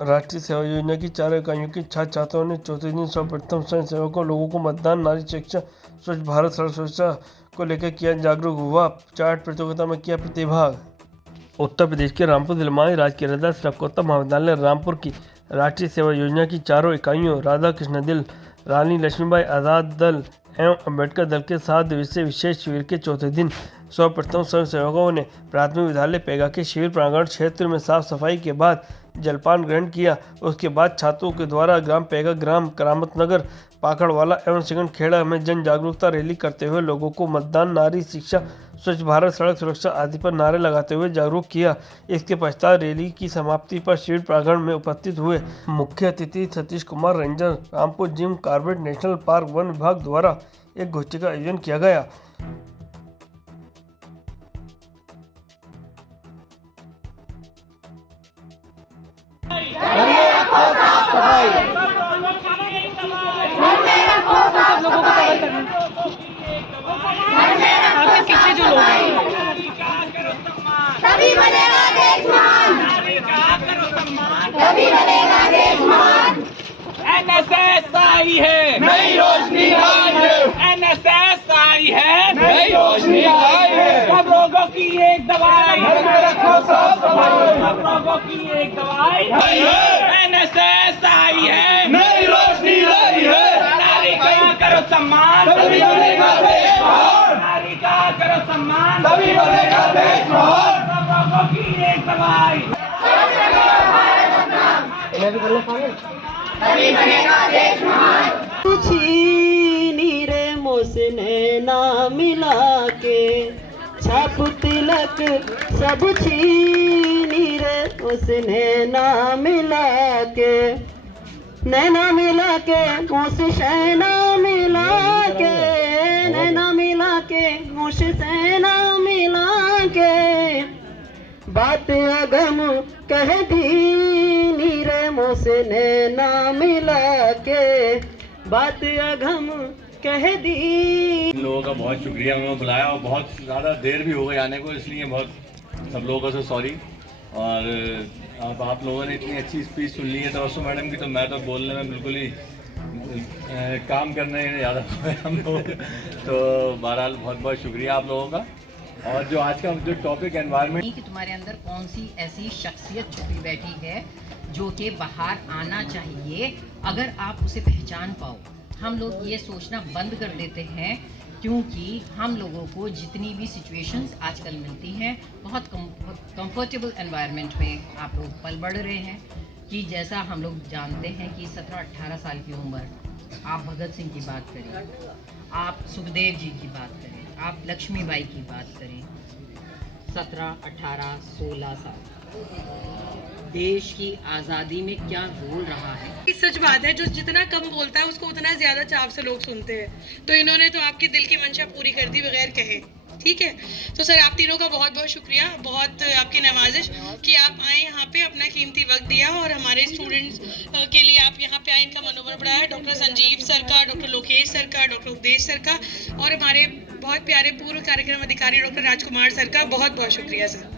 राष्ट्रीय सेवा योजना की 4 इकाइयों के छात्र छात्राओं ने चौथे दिन सर्वप्रथम स्वयं सेवकों लोगों को मतदान, नारी शिक्षा, स्वच्छ भारत, सड़क सुरक्षा को लेकर किया जागरूक हुआ। चार्ट प्रतियोगिता में किया प्रतिभाग। उत्तर प्रदेश के रामपुर जिले में राजकीय हृदय स्नातकोत्तर महाविद्यालय रामपुर की राष्ट्रीय सेवा योजना की चारों इकाइयों राधा कृष्ण दल, रानी लक्ष्मीबाई आज़ाद दल एवं अम्बेडकर दल के 7 दिवसीय विशेष शिविर के चौथे दिन सर्वप्रथम स्वयं सेवकों ने प्राथमिक विद्यालय पेगा के शिविर प्रांगण क्षेत्र में साफ सफाई के बाद जलपान ग्रहण किया। उसके बाद छात्रों के द्वारा ग्राम पेगा, ग्राम करामत नगर, पाखड़वाला एवं सिगन खेड़ा में जन जागरूकता रैली करते हुए लोगों को मतदान, नारी शिक्षा, स्वच्छ भारत, सड़क सुरक्षा आदि पर नारे लगाते हुए जागरूक किया। इसके पश्चात रैली की समाप्ति पर शिविर प्रांगण में उपस्थित हुए मुख्य अतिथि Satish Kumar Ranjan Rampur Jim Corbett national park one विभाग द्वारा एक गोष्ठी का आयोजन किया गया। पीछे जो लोग हैं तभी बनेगा देश महान, तभी बनेगा देश महान। एनएसएस आई है, नई रोशनी आई है, एनएसएस आई है, नई रोशनी आई है। सब रोगों की एक दवाई, घर में रखो साफ सफाई, सब रोगों की एक दवाई आई है। एनएसएस आई है, नई रोशनी आई है। नारी का करो सम्मान, तभी बनेगा देश महान, नारी का करो सम्मान, तभी बनेगा देश महान। सब रोगों की एक दवाई। तभी बनेगा देश महान। छीनी रे मोसने ना मिला के छाप तिलक सब छीनी रे उसने ना मिला के नैना मिला के मुझ शैना मिला के नैना मिला के मुझ सैना मिला के बात अगम कह दी नीरे मोसने ना मिला के बात अगम कह दी। इन लोगों का बहुत शुक्रिया, उन्होंने बुलाया और बहुत ज़्यादा देर भी हो गई आने को, इसलिए बहुत सब लोगों से सॉरी। और अब आप लोगों ने इतनी अच्छी स्पीच सुन ली है तो मैडम की, तो मैं तो बोलने में बिल्कुल ही काम करने ज़्यादा हम लोग। तो बहरहाल बहुत बहुत शुक्रिया आप लोगों का। और जो आज का जो टॉपिक एनवायरनमेंट कि तुम्हारे अंदर कौन सी ऐसी शख्सियत छुपी बैठी है जो कि बाहर आना चाहिए, अगर आप उसे पहचान पाओ। हम लोग ये सोचना बंद कर देते हैं क्योंकि हम लोगों को जितनी भी सिचुएशंस आजकल मिलती हैं बहुत कंफर्टेबल एनवायरनमेंट में आप लोग पल बढ़ रहे हैं। कि जैसा हम लोग जानते हैं कि 17-18 साल की उम्र, आप भगत सिंह की बात करें, आप सुखदेव जी की बात करें, आप लक्ष्मीबाई की बात करें, 17, 18, 16 साल देश की आज़ादी में क्या रोल रहा है। सच बात है, जो जितना कम बोलता है उसको उतना ज़्यादा चाव से लोग सुनते हैं। तो इन्होंने तो आपके दिल की मंशा पूरी कर दी बगैर कहे। ठीक है, तो सर आप तीनों का बहुत बहुत शुक्रिया, बहुत आपकी नवाजिश कि आप आए यहाँ पे, अपना कीमती वक्त दिया और हमारे स्टूडेंट्स के लिए आप यहाँ पे आए, इनका मनोबल बढ़ाया। डॉक्टर संजीव सर का, डॉक्टर लोकेश सर का, डॉक्टर उपदेश सर का और हमारे बहुत प्यारे पूर्व कार्यक्रम अधिकारी डॉक्टर राजकुमार सर का बहुत बहुत शुक्रिया सर।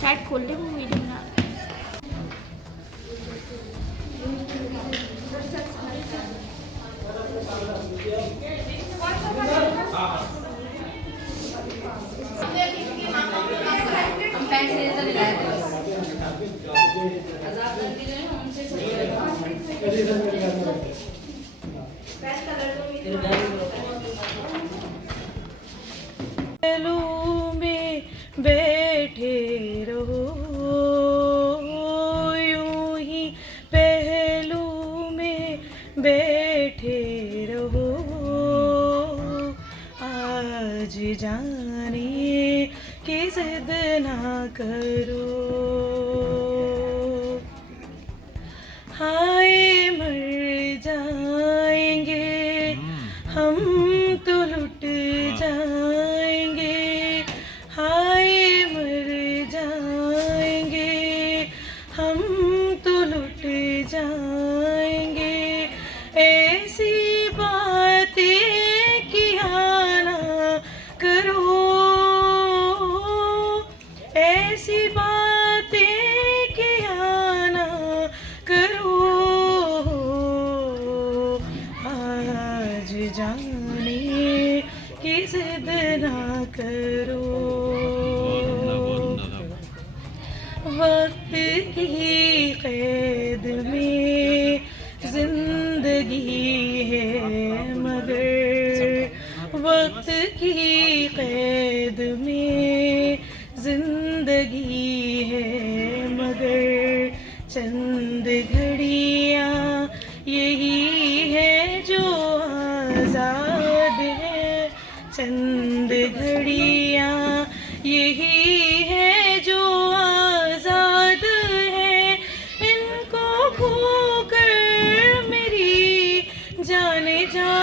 चैट खोल दे, वो मीटिंग ना पहलू में बैठे रहो यूं ही पहलू में बैठे रहो आज जाने की जिद ना करो हाय मर जाएंगे हम तो लुट जाएंगे हाय मर जाएंगे हम तो लुट जाएंगे ऐसी बातें किया ना करो जाने की जिद ना करो, वक्त की कैद में जिंदगी है मगर, वक्त की कैद में जिंदगी है मगर, चंद घड़ियाँ यही है जो आज़ाद है, चंद घड़ियाँ यही है जो आज़ाद है, इनको खोकर मेरी जाने जा,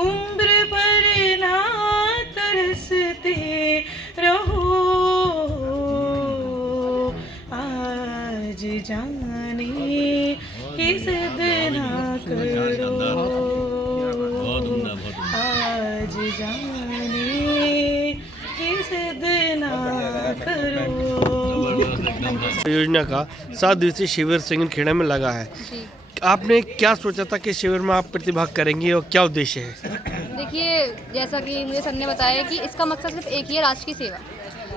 उम्र पर ना तरसते रहो, आज जाने की जिद ना करो, आज जाने की जिद ना करो। योजना का 7 दिवसीय शिविर सिंगनखेड़ा में लगा है। आपने क्या सोचा था कि शिविर में आप प्रतिभाग करेंगे और क्या उद्देश्य है? देखिए, जैसा कि मुझे सर ने बताया कि इसका मकसद सिर्फ एक ही है, राष्ट्र की सेवा।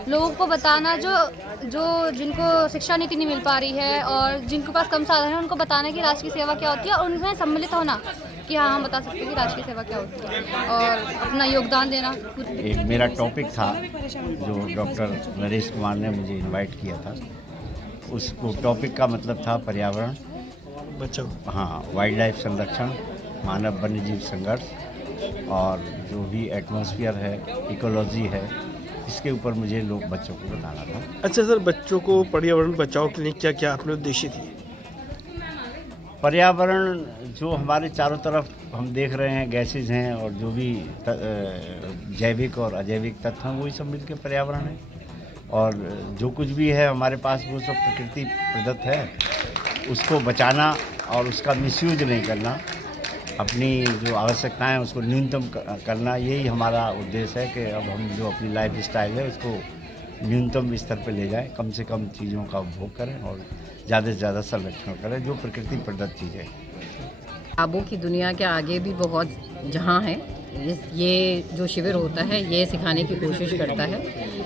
लोगों को बताना जो जिनको शिक्षा नीति नहीं मिल पा रही है और जिनके पास कम साधन है, उनको बताना कि राष्ट्र की सेवा क्या होती है और उनमें सम्मिलित होना कि हाँ, हम बता सकते हैं कि राष्ट्र की सेवा क्या होती है और अपना योगदान देना। एक मेरा टॉपिक था जो डॉक्टर नरेश कुमार ने मुझे इनवाइट किया था, उसको टॉपिक का मतलब था पर्यावरण बचाओ, हाँ, वाइल्ड लाइफ संरक्षण, मानव वन्यजीव संघर्ष और जो भी एटमॉस्फेयर है, इकोलॉजी है, इसके ऊपर मुझे बच्चों को बताना था। अच्छा सर, बच्चों को पर्यावरण बचाओ के लिए क्या क्या आपने उद्देश्य दिए? पर्यावरण जो हमारे चारों तरफ हम देख रहे हैं, गैसेज हैं और जो भी जैविक और अजैविक तत्व हैं, वही सब मिलकर पर्यावरण है। और जो कुछ भी है हमारे पास वो सब प्रकृति प्रदत्त है, उसको बचाना और उसका मिसयूज नहीं करना, अपनी जो आवश्यकताएं हैं उसको न्यूनतम करना, यही हमारा उद्देश्य है कि अब हम जो अपनी लाइफ स्टाइल है उसको न्यूनतम स्तर पर ले जाएं, कम से कम चीज़ों का उपभोग करें और ज़्यादा से ज़्यादा संरक्षण करें जो प्रकृति प्रदत्त चीज़ें। किताबों की दुनिया के आगे भी बहुत जहाँ है, ये जो शिविर होता है ये सिखाने की कोशिश करता है।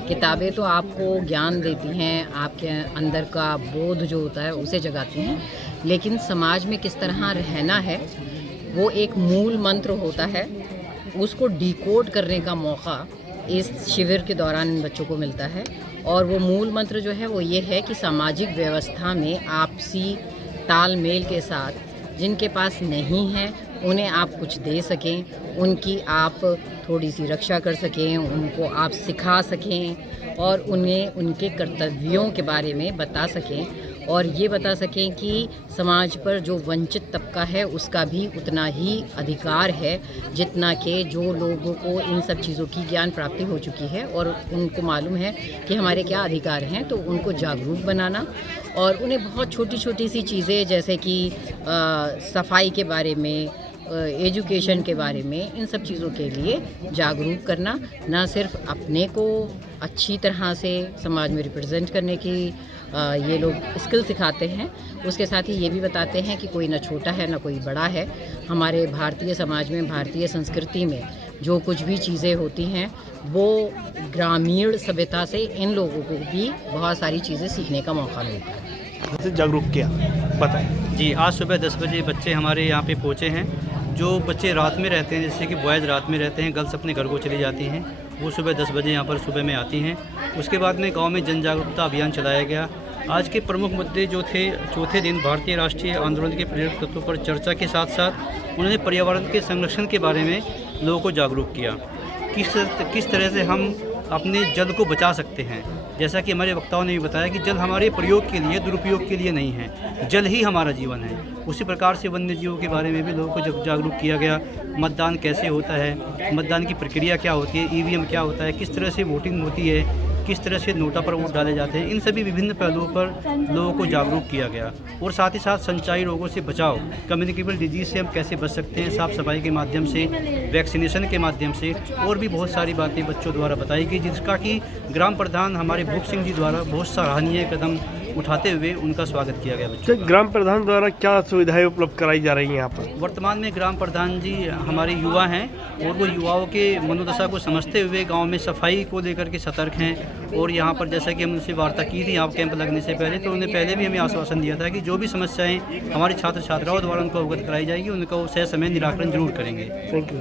किताबें तो आपको ज्ञान देती हैं, आपके अंदर का बोध जो होता है उसे जगाती हैं, लेकिन समाज में किस तरह रहना है वो एक मूल मंत्र होता है, उसको डिकोड करने का मौका इस शिविर के दौरान इन बच्चों को मिलता है। और वो मूल मंत्र जो है वो ये है कि सामाजिक व्यवस्था में आपसी तालमेल के साथ जिनके पास नहीं है उन्हें आप कुछ दे सकें, उनकी आप थोड़ी सी रक्षा कर सकें, उनको आप सिखा सकें और उन्हें उनके कर्तव्यों के बारे में बता सकें और ये बता सकें कि समाज पर जो वंचित तबका है उसका भी उतना ही अधिकार है जितना कि जो लोगों को इन सब चीज़ों की ज्ञान प्राप्ति हो चुकी है और उनको मालूम है कि हमारे क्या अधिकार हैं। तो उनको जागरूक बनाना और उन्हें बहुत छोटी छोटी सी चीज़ें जैसे कि सफाई के बारे में, एजुकेशन के बारे में, इन सब चीज़ों के लिए जागरूक करना, ना सिर्फ अपने को अच्छी तरह से समाज में रिप्रेजेंट करने की ये लोग स्किल सिखाते हैं, उसके साथ ही ये भी बताते हैं कि कोई ना छोटा है ना कोई बड़ा है। हमारे भारतीय समाज में, भारतीय संस्कृति में जो कुछ भी चीज़ें होती हैं वो ग्रामीण सभ्यता से इन लोगों को भी बहुत सारी चीज़ें सीखने का मौका मिलता है। जागरूक किया, बताएं। जी, आज सुबह 10 बजे बच्चे हमारे यहाँ पे पहुँचे हैं। जो बच्चे रात में रहते हैं, जैसे कि बॉयज़ रात में रहते हैं, गर्ल्स अपने घर को चली जाती हैं, वो सुबह 10 बजे यहाँ पर सुबह में आती हैं। उसके बाद में गांव में जन जागरूकता अभियान चलाया गया। आज के प्रमुख मुद्दे जो थे, चौथे दिन भारतीय राष्ट्रीय आंदोलन के प्रेरक तत्वों पर चर्चा के साथ साथ उन्होंने पर्यावरण के संरक्षण के बारे में लोगों को जागरूक किया। किस तरह से हम अपने जल को बचा सकते हैं। जैसा कि हमारे वक्ताओं ने भी बताया कि जल हमारे प्रयोग के लिए, दुरुपयोग के लिए नहीं है, जल ही हमारा जीवन है। उसी प्रकार से वन्य जीवों के बारे में भी लोगों को जब जागरूक किया गया, मतदान कैसे होता है, मतदान की प्रक्रिया क्या होती है, ईवीएम क्या होता है, किस तरह से वोटिंग होती है, किस तरह से नोटा पर वोट डाले जाते हैं, इन सभी विभिन्न पहलुओं पर लोगों को जागरूक किया गया। और साथ ही साथ संचारी रोगों से बचाव, कम्युनिकेबल डिजीज़ से हम कैसे बच सकते हैं, साफ़ सफाई के माध्यम से, वैक्सीनेशन के माध्यम से, और भी बहुत सारी बातें बच्चों द्वारा बताई गई, जिसका कि ग्राम प्रधान हमारे भूप सिंह जी द्वारा बहुत सराहनीय कदम उठाते हुए उनका स्वागत किया गया बच्चों का। ग्राम प्रधान द्वारा क्या सुविधाएं उपलब्ध कराई जा रही हैं यहाँ पर? वर्तमान में ग्राम प्रधान जी हमारे युवा हैं और वो युवाओं के मनोदशा को समझते हुए गांव में सफाई को लेकर के सतर्क हैं। और यहाँ पर जैसा कि हम उनसे वार्ता की थी यहाँ कैंप लगने से पहले, तो उन्होंने पहले भी हमें आश्वासन दिया था कि जो भी समस्याएं हमारे छात्र छात्राओं द्वारा उनको अवगत कराई जाएगी उनका वो सही समय निराकरण जरूर करेंगे। Thank you.